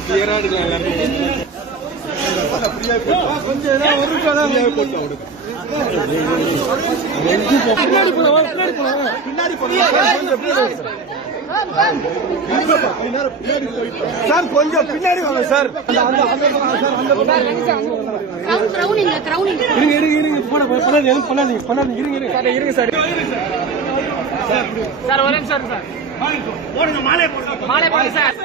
கிளியரா எடுக்கலாம் எல்லாருமே. கொஞ்சம் சார் கொஞ்சம் பின்னாடி வாங்க சார். இருங்க சார். சார் வரேன் சார். போடுங்க மாலை போடுங்க சார்.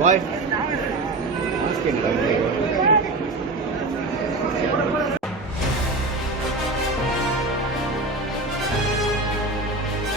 Bye.